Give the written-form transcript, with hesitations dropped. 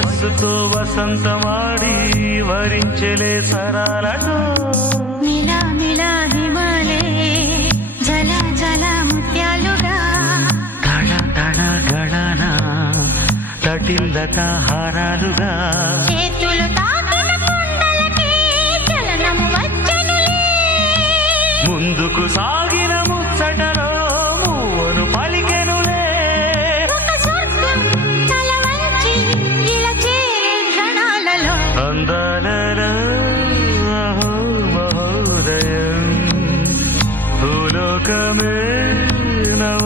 వయస్సుతో వసంతమాడి వరించెలే సరాలతో మిలా మిలా హిమాలే జల జల ముత్యాలుగా తళ తళ గళన తటిల్లత హారాలుగా చేతులు తాకిన కుండలకి చలనం వచ్చనులే ముందుకు సాగిన ముచ్చటలో మూవను పలికెనులే ఒక స్వర్గం తల వంచి ఇలా చేరే క్షణాలలో అందాలలో అహో మహోదయం భూలోకమే నవ